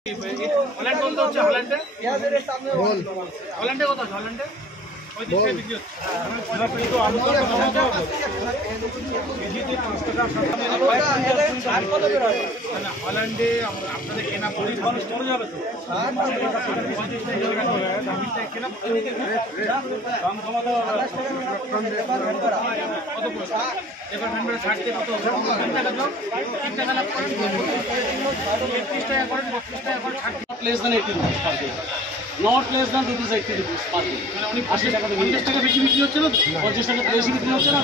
Holland বলতে হচ্ছে হল্যান্ডে হল্যান্ডে কত আছে হল্যান্ডে ওই দিকে বিক্রি হচ্ছে হল্যান্ডে আপনাদের কেনা পড়ে যাবে তো কেনা কত পয়সা এবার ভ্যানবেলা ছাড়তে কত 3 টাকা দাও 3 টাকা লাভ করেন 31 টাকা করেন 32 টাকা করেন ছাড় less than 80 rupees per day. Not less than rupees 80 rupees per day. উনি 50 টাকা বেশি বিক্রি হচ্ছে না 50 টাকা বেশি বিক্রি হচ্ছে না।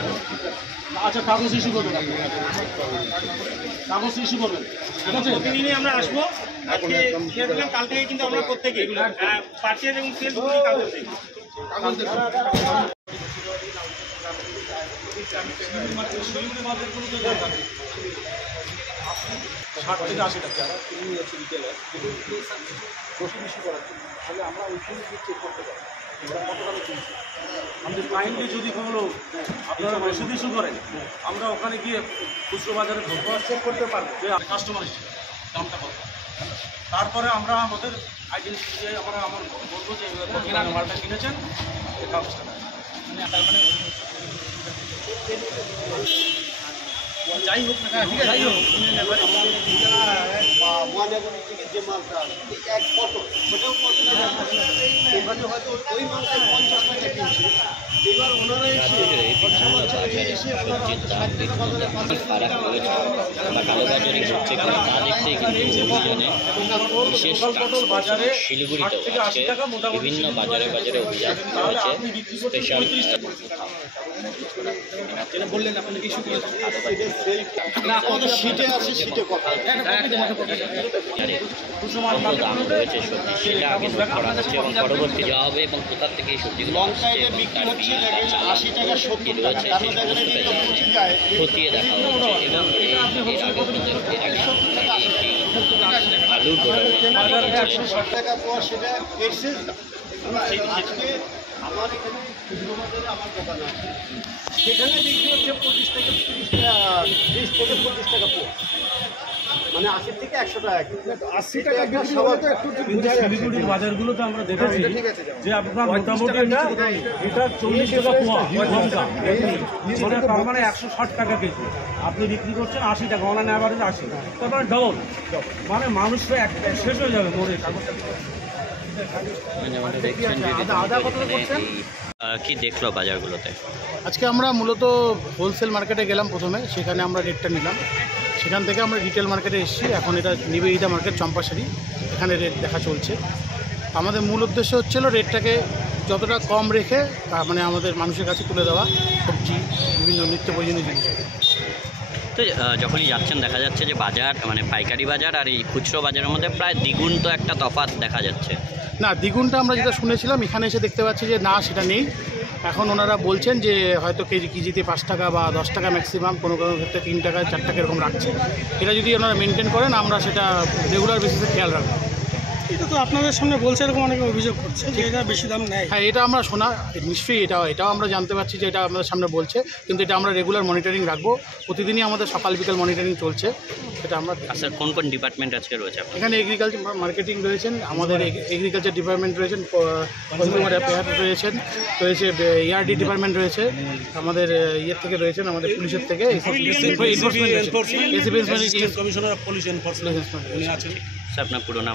আচ্ছা কাগজ ইস্যু করবেন আপনি, কাগজ ইস্যু করবেন, ঠিক আছে? প্রতিদিনই আমরা আসবো, আজকে শেয়ার দিলাম, কাল থেকে কিন্তু আমরা প্রত্যেকে পারচেজ এবং সেল দুটোই কাল থেকে শিলিগুড়ি মার্কেটগুলো তো দরকার 60 থেকে 80 টাকা তিনি হচ্ছে রিটেলার প্রশ্ন ইস্যু করার জন্য, তাহলে আমরা ওইখানে গিয়ে চেক করতে পারি আমরা কত দামে কিনছি। আমাদের ক্লায়েন্টকে যদি কোনো আপনারা রসিদ ইস্যু করেন, আমরা ওখানে গিয়ে খুচরো বাজারে চেক করতে পারবো যে কাস্টমার হিসেবে দামটা কত। তারপরে আমরা আমাদের আইডেন্টিটি দিয়ে আমরা বলবো যে কেনার মালটা কিনেছেন এই কাগজটা, মানে যাই হোক না, ঠিক আছে, যাই হোক মহানগরী থেকে যে মালটা এক ফটো সেটাও ওখানে হয়তো ওই মালটা 50 টাকা কিনছে। এবার ওনারা এসে শিলিগুড়িতে বিভিন্ন বাজারে বাজারে অভিযান রয়েছে স্পেশাল বললেন আপনাদের কিছু আমাদের সিটে আছে, সিটে কথা দাম রয়েছে সবজি, সেটা আগে নোট করা হচ্ছে এবং পরবর্তী দেওয়া হবে এবং কোথা থেকে এই সবজিগুলো আসছে এবং তার বিল আশি টাকা 70 রয়েছে সেই সমস্তটা খতিয়ে দেখা হচ্ছে। এবং এর আগে আলুর গোড়া 160 টাকা পাওয়া সেটা এক্সেস দাম। আজকে আমার এখানে খুচরো বাজারে আমার দোকান আছে, সেখানে বিক্রি হচ্ছে 25 থেকে 30 থেকে 40 টাকা পোয়া, মানে 80 থেকে 100 টাকা। 80 টাকা শিলিগুড়ির বাজারগুলোতে আমরা দেখেছি যে আপনার মোটামুটি এটা 40 টাকা পোয়া, মানে তার মানে 160 টাকা কেজি আপনি বিক্রি করছেন 80 টাকা, অনলাইন অ্যাভারেজ 80, তার মানে ডবল, মানে মানুষরা শেষ হয়ে যাবে মরে কাগজটা। কি দেখলো বাজারগুলোতে? আজকে আমরা মূলত হোলসেল মার্কেটে গেলাম প্রথমে, সেখানে আমরা রেটটা নিলাম, সেখান থেকে আমরা রিটেল মার্কেটে এসেছি। এখন এটা নিবেদিতা মার্কেট চম্পাশাড়ি, এখানে রেট দেখা চলছে। আমাদের মূল উদ্দেশ্য হচ্ছিল রেটটাকে যতটা কম রেখে মানে আমাদের মানুষের কাছে তুলে দেওয়া সবজি, বিভিন্ন নিত্য প্রয়োজনীয় জিনিস। তো যখনই যাচ্ছেন দেখা যাচ্ছে যে বাজার মানে পাইকারি বাজার আর এই খুচরো বাজারের মধ্যে প্রায় দ্বিগুণ তো একটা তফাৎ দেখা যাচ্ছে। না, দ্বিগুণটা আমরা যেটা শুনেছিলাম এখানে এসে দেখতে পাচ্ছি যে না, সেটা নেই। এখন ওনারা বলছেন যে হয়তো কেজিতে 5 টাকা বা 10 টাকা ম্যাক্সিমাম, কোনো কোনো ক্ষেত্রে 3 টাকা 4 টাকা এরকম রাখছে। এটা যদি ওনারা মেনটেন করেন আমরা সেটা রেগুলার বেসিসে খেয়াল রাখবো। এটা তো আপনাদের সামনে বলছে, এরকম অনেকে অভিযোগ করছে যে এটা বেশি দাম নেয়। হ্যাঁ, এটা আমরা শোনা নিশ্চয়ই, এটাও আমরা জানতে পারছি যে এটা আমাদের সামনে বলছে, কিন্তু এটা আমরা রেগুলার মনিটরিং রাখবো। প্রতিদিনই আমাদের সকাল বিকাল মনিটরিং চলছে, সেটা আমরা। আচ্ছা, কোন কোন ডিপার্টমেন্ট আজকে রয়েছে? এখানে এগ্রিকালচার মার্কেটিং রয়েছেন, আমাদের এগ্রিকালচার ডিপার্টমেন্ট রয়েছেন, কনজিউমার অ্যাফেয়ার্স রয়েছে ERD ডিপার্টমেন্ট রয়েছে, আমাদের ইয়ের থেকে রয়েছেন, আমাদের পুলিশের থেকে কমিশনার অফ পুলিশ এনফোর্সমেন্ট উনি আছেন। আপনার পুরো নাম?